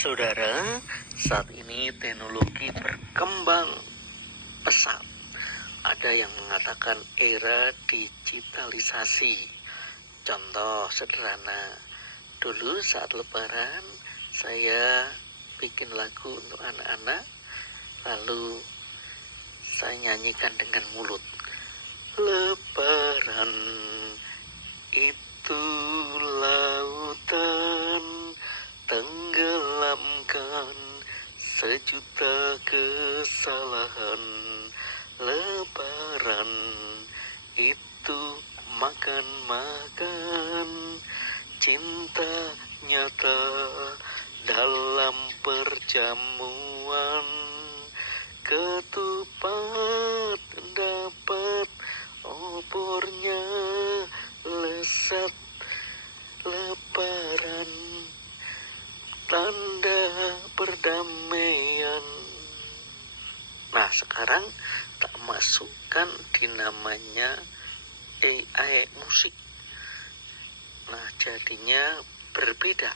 Saudara, saat ini teknologi berkembang pesat. Ada yang mengatakan era digitalisasi. Contoh sederhana, dulu saat lebaran saya bikin lagu untuk anak-anak, lalu saya nyanyikan dengan mulut. Lebaran itu lautan, tenggelamkan sejuta kesalahan. Lebaran itu makan-makan, cinta nyata dalam perjamuan. Ketupat dapat, opornya lezat. Lebaran tanda perdamaian. Nah, sekarang tak masukkan di namanya AI musik. Nah, jadinya berbeda.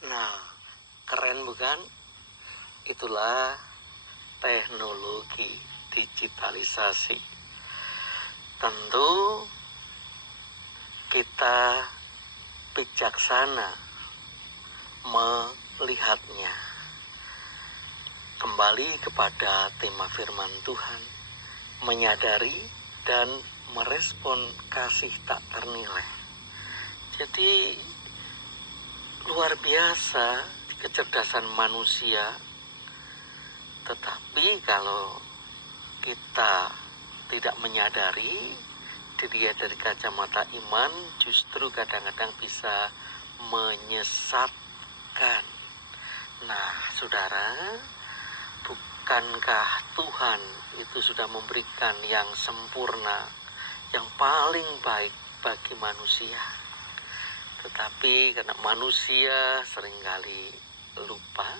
Nah, keren bukan? Itulah teknologi digitalisasi. Tentu kita bijaksana melihatnya. Kembali kepada tema firman Tuhan, menyadari dan merespon kasih tak ternilai. Jadi luar biasa kecerdasan manusia, tetapi kalau kita tidak menyadari, dilihat dari kacamata iman, justru kadang-kadang bisa menyesatkan. Nah, saudara, bukankah Tuhan itu sudah memberikan yang sempurna, yang paling baik bagi manusia? Tetapi karena manusia seringkali lupa,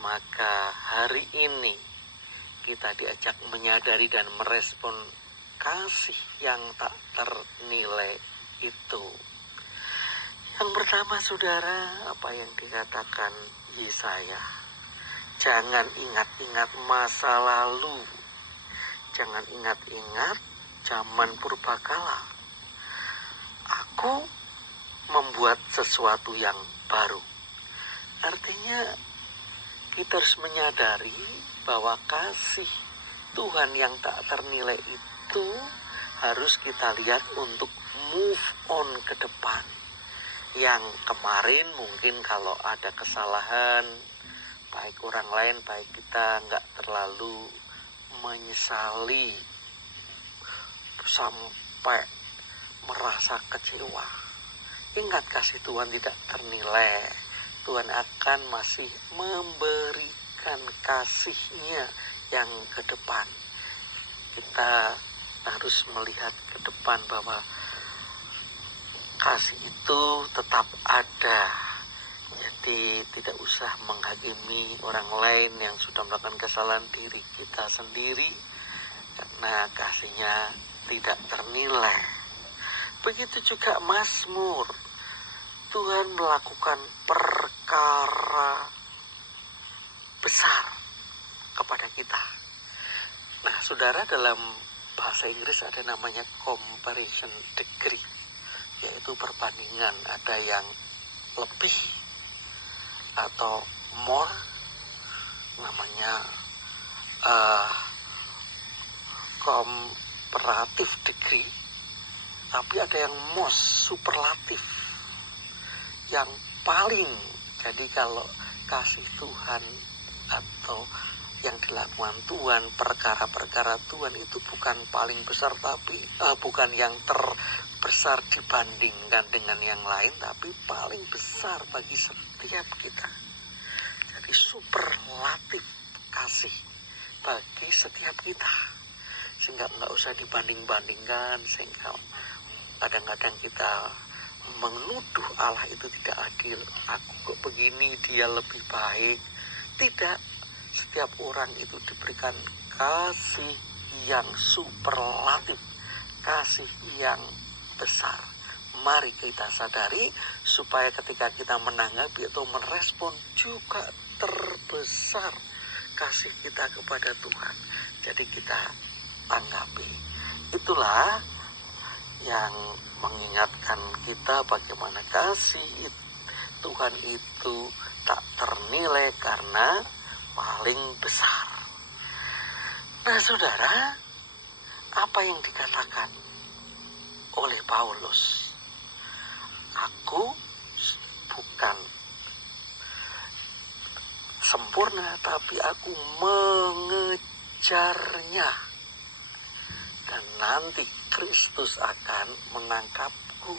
maka hari ini kita diajak menyadari dan merespon kasih yang tak ternilai itu. Yang pertama, saudara, apa yang dikatakan Yesaya, jangan ingat-ingat masa lalu, jangan ingat-ingat zaman purbakala. Aku membuat sesuatu yang baru. Artinya kita harus menyadari bahwa kasih Tuhan yang tak ternilai itu harus kita lihat untuk move on ke depan. Yang kemarin mungkin kalau ada kesalahan, baik orang lain, baik kita, nggak terlalu menyesali sampai merasa kecewa. Ingat, kasih Tuhan tidak ternilai. Tuhan akan masih memberikan kasih-Nya yang ke depan. Kita harus melihat ke depan bahwa kasih itu tetap ada. Jadi tidak usah menghakimi orang lain yang sudah melakukan kesalahan, diri kita sendiri, karena kasih-Nya tidak ternilai. Begitu juga Mazmur Tuhan melakukan perkara besar kepada kita. Nah, saudara, dalam bahasa Inggris ada namanya comparison degree, yaitu perbandingan, ada yang lebih atau more, namanya comparative degree, tapi ada yang most, superlatif, yang paling. Jadi kalau kasih Tuhan atau yang dilakukan Tuhan, perkara-perkara Tuhan itu bukan paling besar, tapi bukan yang terbesar dibandingkan dengan yang lain, tapi paling besar bagi setiap kita. Jadi superlatif kasih bagi setiap kita, sehingga nggak usah dibanding-bandingkan, sehingga kadang-kadang kita menuduh Allah itu tidak adil. Aku kok begini, dia lebih baik. Tidak, setiap orang itu diberikan kasih yang superlatif, kasih yang besar. Mari kita sadari supaya ketika kita menanggapi atau merespon juga terbesar kasih kita kepada Tuhan. Jadi kita tanggapi. Itulah yang mengingatkan kita bagaimana kasih Tuhan itu tak ternilai karena paling besar. Nah, saudara, apa yang dikatakan oleh Paulus? Aku bukan sempurna, tapi aku mengejarnya. Dan nanti Kristus akan menangkapku.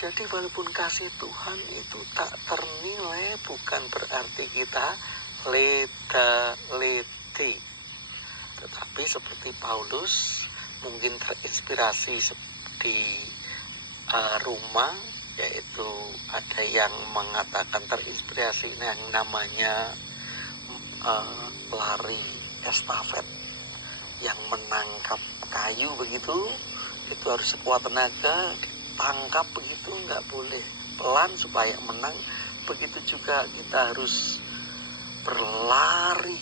Jadi walaupun kasih Tuhan itu tak ternilai, bukan berarti kita leda-ledi. Tetapi seperti Paulus mungkin terinspirasi di rumah, yaitu ada yang mengatakan terinspirasi yang namanya lari estafet, yang menangkap kayu begitu, itu harus sekuat tenaga, tangkap begitu, nggak boleh pelan supaya menang. Begitu juga kita harus berlari,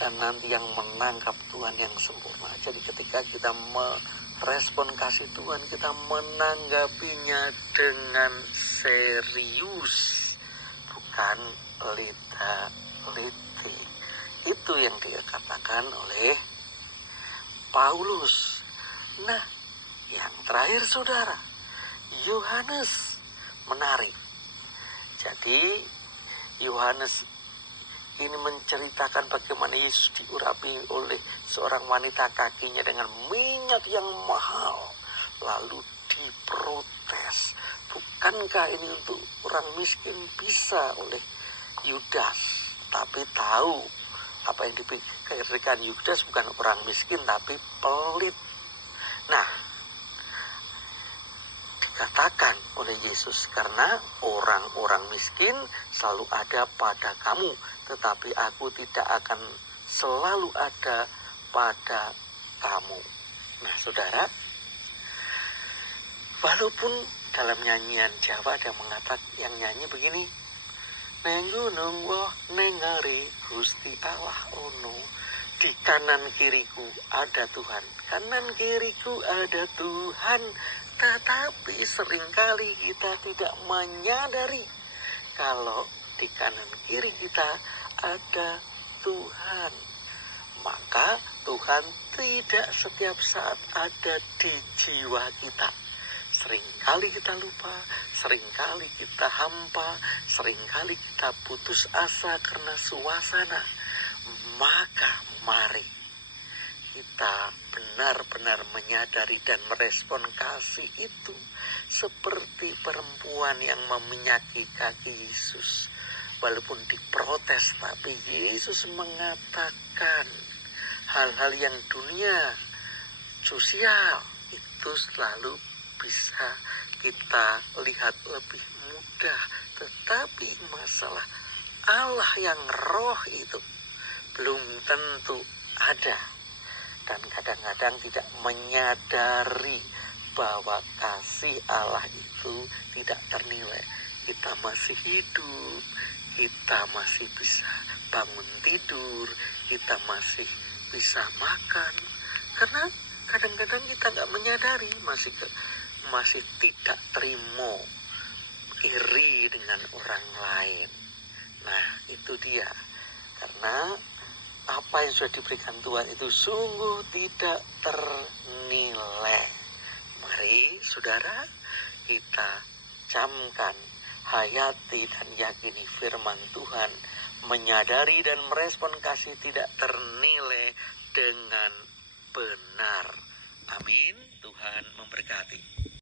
dan nanti yang menangkap Tuhan yang sempurna. Jadi ketika kita merespon kasih Tuhan, kita menanggapinya dengan serius, bukan leda-ledi. Itu yang dikatakan oleh Paulus. Nah, yang terakhir saudara, Yohanes, menarik. Jadi Yohanes ini menceritakan bagaimana Yesus diurapi oleh seorang wanita kakinya dengan minyak yang mahal. Lalu diprotes, bukankah ini untuk orang miskin? Bisa oleh Yudas. Tapi tahu apa yang dipikirkan Yudas, bukan orang miskin tapi pelit. Nah, dikatakan oleh Yesus, karena orang-orang miskin selalu ada pada kamu, tetapi aku tidak akan selalu ada pada kamu. Nah, saudara, walaupun dalam nyanyian Jawa ada yang nyanyi begini, neng gunung woh nengari Gusti Allah ono, di kanan kiriku ada Tuhan, kanan kiriku ada Tuhan. Tetapi seringkali kita tidak menyadari kalau di kanan kiri kita ada Tuhan. Maka Tuhan tidak setiap saat ada di jiwa kita. Seringkali kita lupa, seringkali kita hampa, seringkali kita putus asa karena suasana. Maka mari kita benar-benar menyadari dan merespon kasih itu seperti perempuan yang meminyaki kaki Yesus. Walaupun diprotes, tapi Yesus mengatakan hal-hal yang dunia sosial itu selalu bisa kita lihat lebih mudah. Tetapi masalah Allah yang roh itu belum tentu ada. Dan kadang-kadang tidak menyadari bahwa kasih Allah itu tidak ternilai. Kita masih hidup, kita masih bisa bangun tidur, kita masih bisa makan. Karena kadang-kadang kita nggak menyadari, masih tidak terima iri dengan orang lain. Nah, itu dia. Karena apa yang sudah diberikan Tuhan itu sungguh tidak ternilai. Mari saudara, kita camkan, hayati dan yakini firman Tuhan, menyadari dan merespon kasih tidak ternilai dengan benar. Amin. Tuhan memberkati.